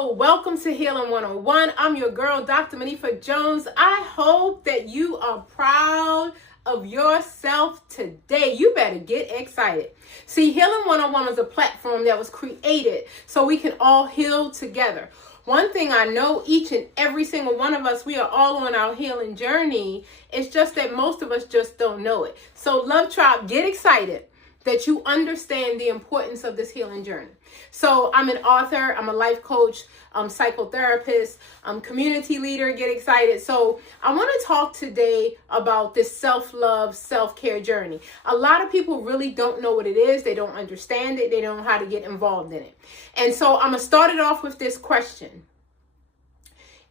Hello, welcome to Healing 101. I'm your girl, Dr. Monifa Jones. I hope that you are proud of yourself today. You better get excited. See, Healing 101 is a platform that was created so we can all heal together. One thing I know, each and every single one of us, we are all on our healing journey. It's just that most of us just don't know it. So Love Tribe, get excited that you understand the importance of this healing journey. So I'm an author, I'm a life coach, psychotherapist, community leader, get excited. So I want to talk today about this self-love, self-care journey. A lot of people really don't know what it is. They don't understand it. They don't know how to get involved in it. And so I'm going to start it off with this question.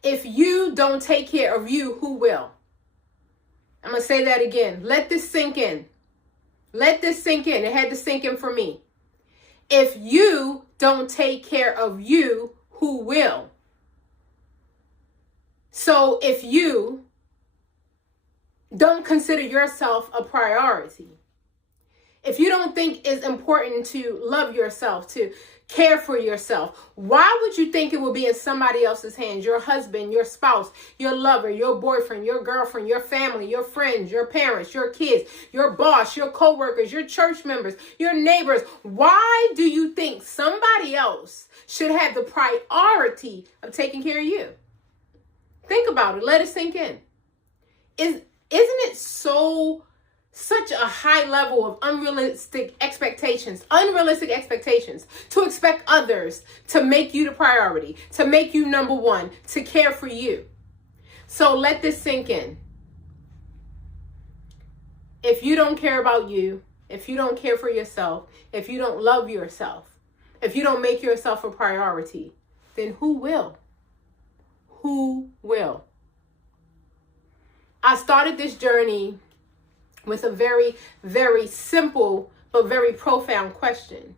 If you don't take care of you, who will? I'm going to say that again. Let this sink in. Let this sink in. It had to sink in for me. If you don't take care of you, who will? So if you don't consider yourself a priority, if you don't think it's important to love yourself, to care for yourself, why would you think it will be in somebody else's hands? Your husband, your spouse, your lover, your boyfriend, your girlfriend, your family, your friends, your parents, your kids, your boss, your coworkers, your church members, your neighbors. Why do you think somebody else should have the priority of taking care of you? Think about it. Let it sink in. Isn't it such a high level of unrealistic expectations to expect others to make you the priority, to make you number one, to care for you? So let this sink in. If you don't care about you, if you don't care for yourself, if you don't love yourself, if you don't make yourself a priority, then who will? Who will? I started this journey with a very, very simple but very profound question.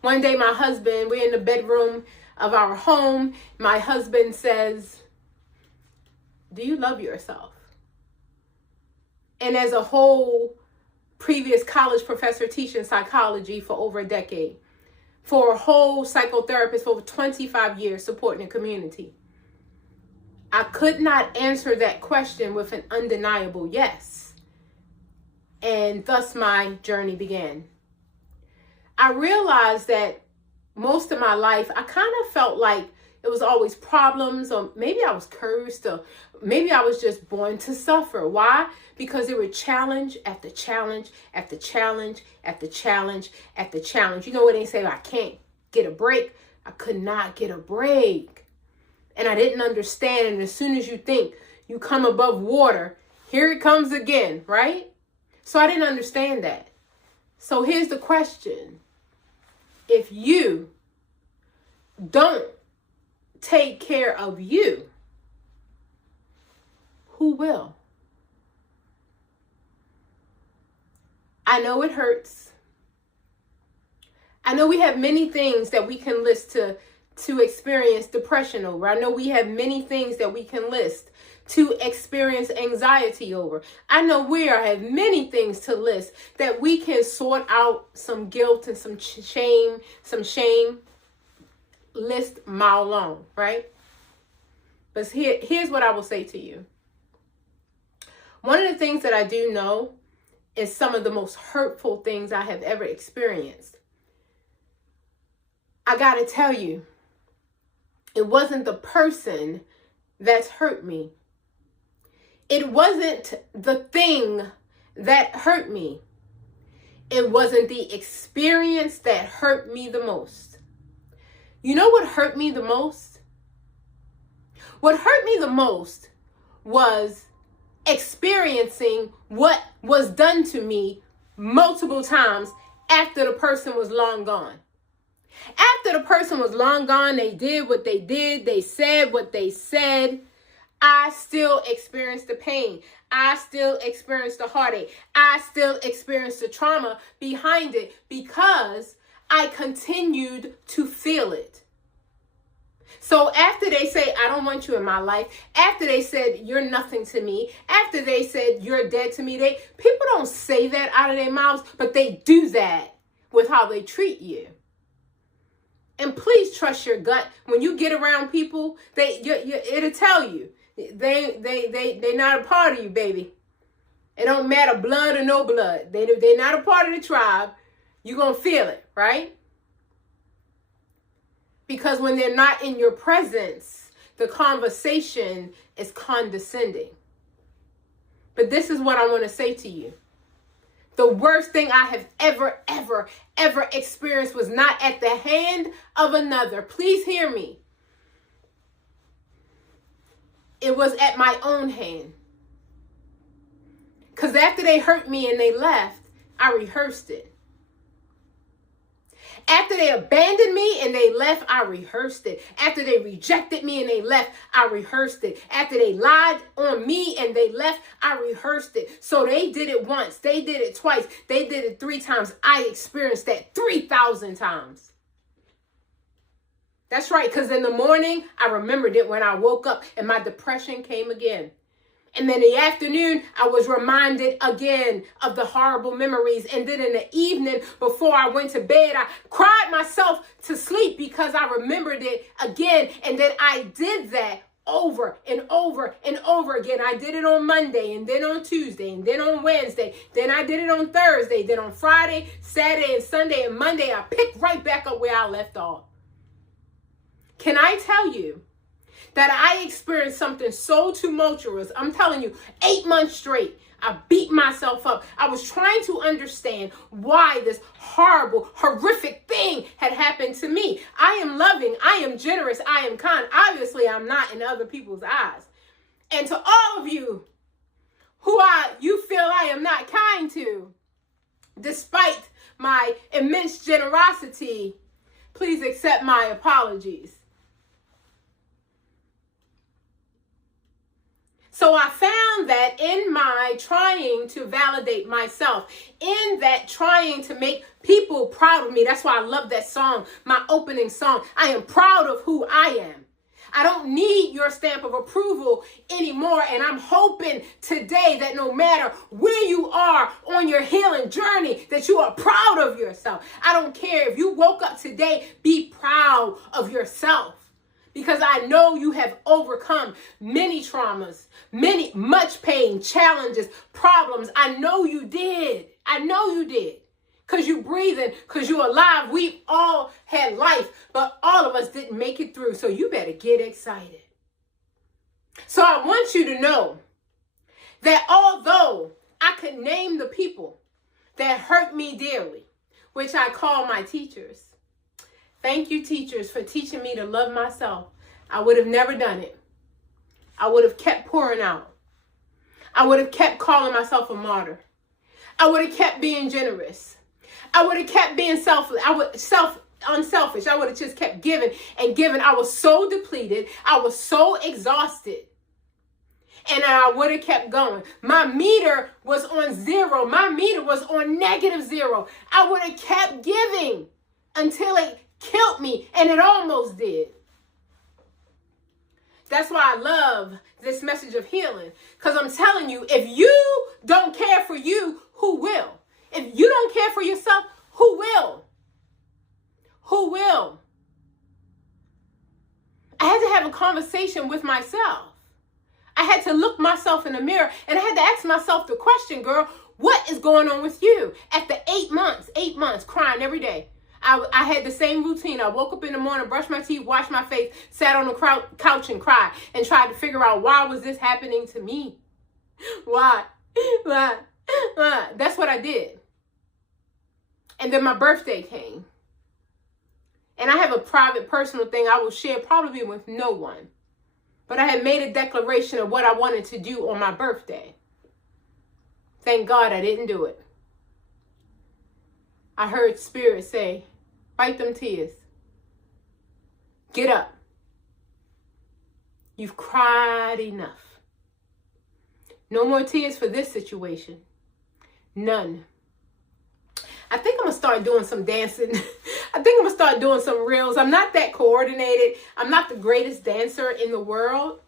One day my husband, we're in the bedroom of our home. My husband says, "Do you love yourself?" And as a whole previous college professor teaching psychology for over a decade, for a whole psychotherapist for over 25 years supporting the community, I could not answer that question with an undeniable yes. And thus my journey began. I realized that most of my life, I kind of felt like it was always problems, or maybe I was cursed, or maybe I was just born to suffer. Why? Because there were challenge after challenge after challenge after challenge after challenge. You know what they say, I can't get a break. I could not get a break. And I didn't understand. And as soon as you think you come above water, here it comes again, right? So I didn't understand that. So here's the question. If you don't take care of you, who will? I know it hurts. I know we have many things that we can list to experience depression over. I know we have many things that we can list to experience anxiety over. I know we have many things to list that we can sort out some guilt and some shame, list mile long, right? But here's what I will say to you. One of the things that I do know is some of the most hurtful things I have ever experienced. I got to tell you, it wasn't the person that's hurt me. It wasn't the thing that hurt me. It wasn't the experience that hurt me the most. You know what hurt me the most? What hurt me the most was experiencing what was done to me multiple times after the person was long gone. After the person was long gone, they did what they did, they said what they said. I still experienced the pain. I still experienced the heartache. I still experienced the trauma behind it because I continued to feel it. So after they say, I don't want you in my life, after they said, you're nothing to me, after they said, you're dead to me, people don't say that out of their mouths, but they do that with how they treat you. And please trust your gut. When you get around people, it'll tell you. They not a part of you, baby. It don't matter blood or no blood. They're not a part of the tribe. You're going to feel it, right? Because when they're not in your presence, the conversation is condescending. But this is what I want to say to you. The worst thing I have ever experienced was not at the hand of another. Please hear me. It was at my own hand. Because after they hurt me and they left, I rehearsed it. After they abandoned me and they left, I rehearsed it. After they rejected me and they left, I rehearsed it. After they lied on me and they left, I rehearsed it. So they did it once. They did it twice. They did it 3 times. I experienced that 3,000 times. That's right, because in the morning, I remembered it when I woke up and my depression came again. And then in the afternoon, I was reminded again of the horrible memories. And then in the evening, before I went to bed, I cried myself to sleep because I remembered it again. And then I did that over and over and over again. I did it on Monday, and then on Tuesday, and then on Wednesday. Then I did it on Thursday. Then on Friday, Saturday, and Sunday, and Monday, I picked right back up where I left off. Can I tell you that I experienced something so tumultuous? I'm telling you, 8 months straight, I beat myself up. I was trying to understand why this horrible, horrific thing had happened to me. I am loving, I am generous, I am kind. Obviously, I'm not in other people's eyes. And to all of you who you feel I am not kind to, despite my immense generosity, please accept my apologies. So I found that in my trying to validate myself, in that trying to make people proud of me, that's why I love that song, my opening song. I am proud of who I am. I don't need your stamp of approval anymore. And I'm hoping today that no matter where you are on your healing journey, that you are proud of yourself. I don't care if you woke up today, be proud of yourself. Because I know you have overcome many traumas, much pain, challenges, problems. I know you did. I know you did. Because you're breathing, because you're alive. We all had life, but all of us didn't make it through. So you better get excited. So I want you to know that although I could name the people that hurt me dearly, which I call my teachers. Thank you, teachers, for teaching me to love myself. I would have never done it. I would have kept pouring out. I would have kept calling myself a martyr. I would have kept being generous. I would have kept being unselfish. I would have just kept giving and giving. I was so depleted. I was so exhausted. And I would have kept going. My meter was on 0. My meter was on -0. I would have kept giving until it killed me, and it almost did. That's why I love this message of healing, because I'm telling you, if you don't care for you, who will? If you don't care for yourself, who will? Who will? I had to have a conversation with myself. I had to look myself in the mirror, and I had to ask myself the question, girl, what is going on with you? After 8 months crying every day. I had the same routine. I woke up in the morning, brushed my teeth, washed my face, sat on the couch and cried and tried to figure out why was this happening to me? Why? That's what I did. And then my birthday came. And I have a private, personal thing I will share probably with no one. But I had made a declaration of what I wanted to do on my birthday. Thank God I didn't do it. I heard Spirit say, fight them tears. Get up. You've cried enough. No more tears for this situation. None. I think I'm going to start doing some dancing. I think I'm going to start doing some reels. I'm not that coordinated. I'm not the greatest dancer in the world.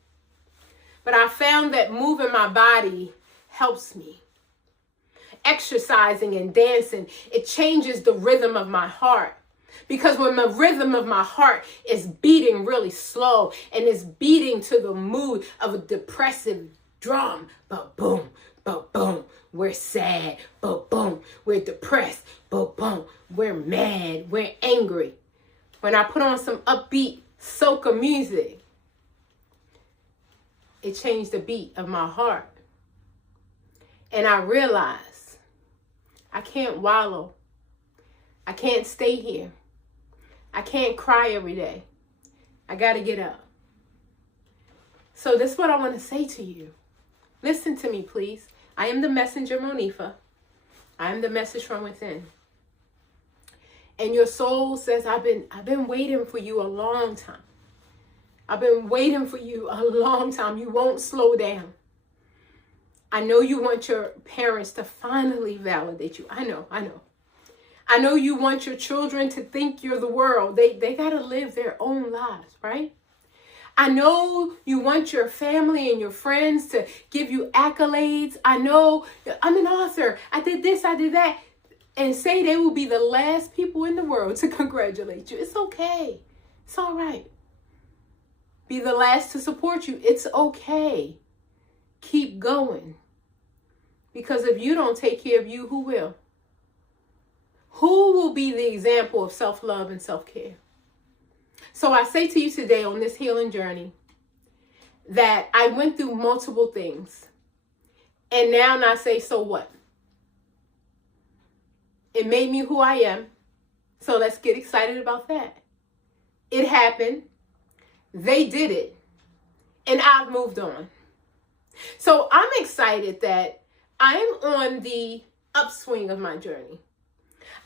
But I found that moving my body helps me. Exercising and dancing, it changes the rhythm of my heart. Because when the rhythm of my heart is beating really slow and it's beating to the mood of a depressive drum, but boom, we're sad, but boom, we're depressed, but boom, we're mad, we're angry. When I put on some upbeat soca music, it changed the beat of my heart. And I realized I can't wallow. I can't stay here. I can't cry every day. I got to get up. So this is what I want to say to you. Listen to me, please. I am the messenger, Monifa. I am the message from within. And your soul says, I've been waiting for you a long time. I've been waiting for you a long time. You won't slow down. I know you want your parents to finally validate you. I know. I know you want your children to think you're the world. They got to live their own lives, right? I know you want your family and your friends to give you accolades. I know I'm an author. I did this, I did that. And say they will be the last people in the world to congratulate you. It's okay. It's all right. Be the last to support you. It's okay. Keep going. Because if you don't take care of you, who will? Who will be the example of self-love and self-care? So I say to you today on this healing journey that I went through multiple things. And now I say, so what? It made me who I am. So let's get excited about that. It happened. They did it. And I've moved on. So I'm excited that I'm on the upswing of my journey.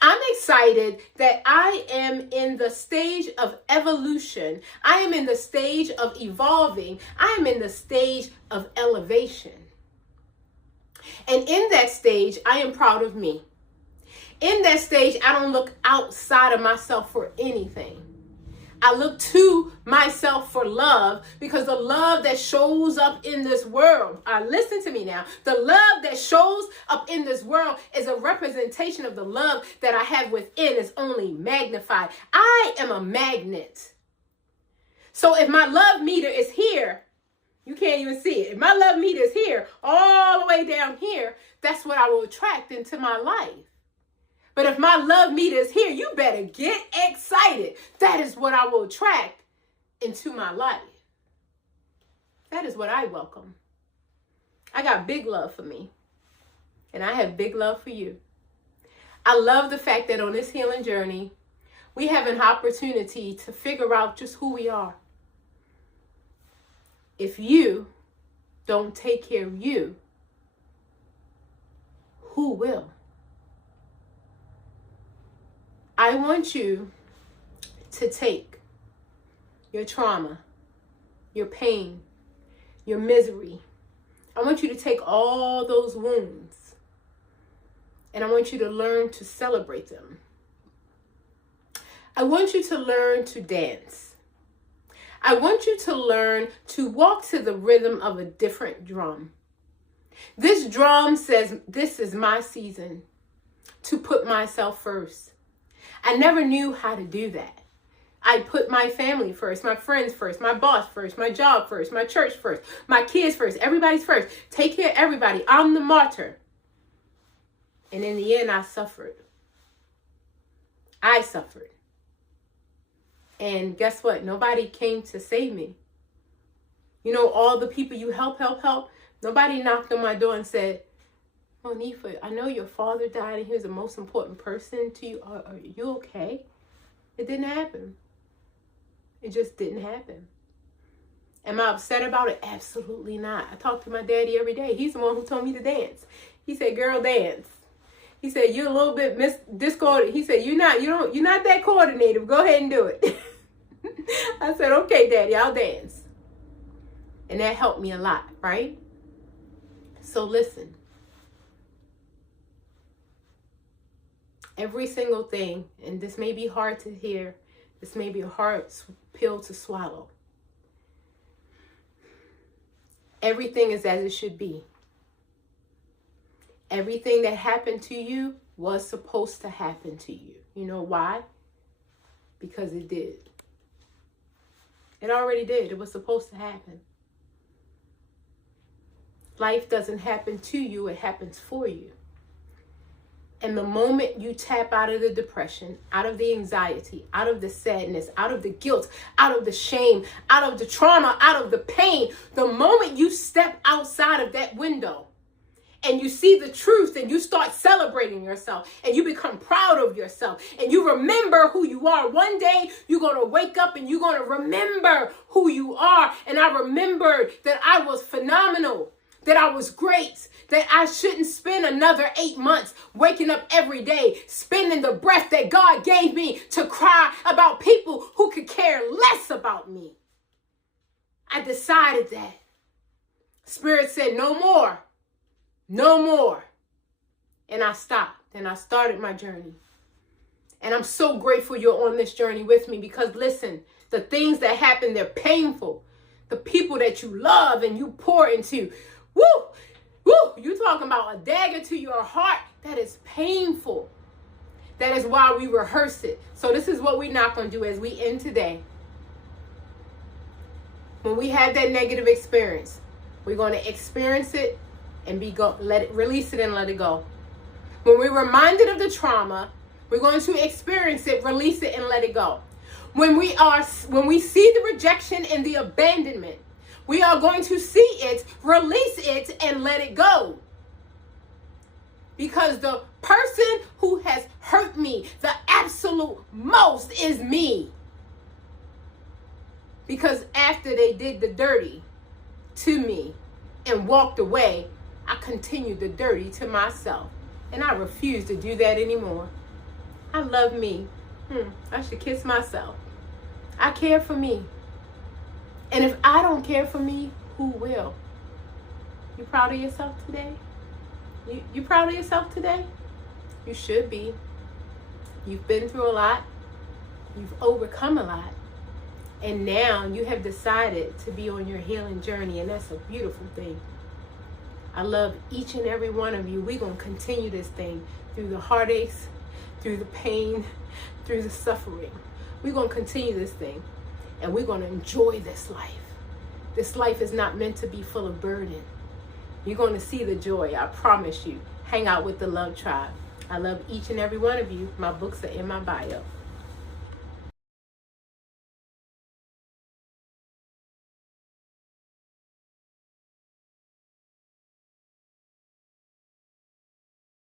I'm excited that I am in the stage of evolution. I am in the stage of evolving. I am in the stage of elevation. And in that stage, I am proud of me. In that stage, I don't look outside of myself for anything. I look to myself for love, because the love that shows up in this world, listen to me now, the love that shows up in this world is a representation of the love that I have within, is only magnified. I am a magnet. So if my love meter is here, you can't even see it. If my love meter is here, all the way down here, that's what I will attract into my life. But if my love meter is here, you better get excited. That is what I will attract into my life. That is what I welcome. I got big love for me. And I have big love for you. I love the fact that on this healing journey, we have an opportunity to figure out just who we are. If you don't take care of you, who will? I want you to take your trauma, your pain, your misery. I want you to take all those wounds, and I want you to learn to celebrate them. I want you to learn to dance. I want you to learn to walk to the rhythm of a different drum. This drum says, this is my season to put myself first. I never knew how to do that. I put my family first, my friends first, my boss first, my job first, my church first, my kids first, everybody's first. Take care of everybody. I'm the martyr. And in the end, I suffered. I suffered. And guess what? Nobody came to save me. You know, all the people you help. Nobody knocked on my door and said, Monifa, I know your father died and he was the most important person to you. Are you okay? It didn't happen. It just didn't happen. Am I upset about it? Absolutely not. I talk to my daddy every day. He's the one who told me to dance. He said, girl, dance. He said, you're a little bit discoordinated. He said, you're not that coordinated. Go ahead and do it. I said, okay, daddy, I'll dance. And that helped me a lot, right? So listen. Every single thing, and this may be hard to hear, this may be a hard pill to swallow. Everything is as it should be. Everything that happened to you was supposed to happen to you. You know why? because it did. It already did. It was supposed to happen. Life doesn't happen to you, it happens for you. And the moment you tap out of the depression, out of the anxiety, out of the sadness, out of the guilt, out of the shame, out of the trauma, out of the pain, the moment you step outside of that window and you see the truth and you start celebrating yourself and you become proud of yourself and you remember who you are. One day you're going to wake up and you're going to remember who you are. And I remembered that I was phenomenal, that I was great, that I shouldn't spend another 8 months waking up every day, spending the breath that God gave me to cry about people who could care less about me. I decided that. Spirit said, no more, no more. And I stopped and I started my journey. And I'm so grateful you're on this journey with me because listen, the things that happen, they're painful. The people that you love and you pour into, woo, you talking about a dagger to your heart. That is painful. That is why we rehearse it. So this is what we're not going to do as we end today. When we have that negative experience, we're going to experience it and release it and let it go. When we're reminded of the trauma, we're going to experience it, release it, and let it go. When we see the rejection and the abandonment, we are going to see it, release it, and let it go. Because the person who has hurt me the absolute most is me. Because after they did the dirty to me and walked away, I continued the dirty to myself. And I refuse to do that anymore. I love me. I should kiss myself. I care for me. And if I don't care for me, who will? You proud of yourself today? You proud of yourself today? You should be. You've been through a lot. You've overcome a lot. And now you have decided to be on your healing journey. And that's a beautiful thing. I love each and every one of you. We're going to continue this thing through the heartaches, through the pain, through the suffering. We're going to continue this thing. And we're going to enjoy this life. This life is not meant to be full of burden. You're going to see the joy, I promise you. Hang out with the Love Tribe. I love each and every one of you. My books are in my bio.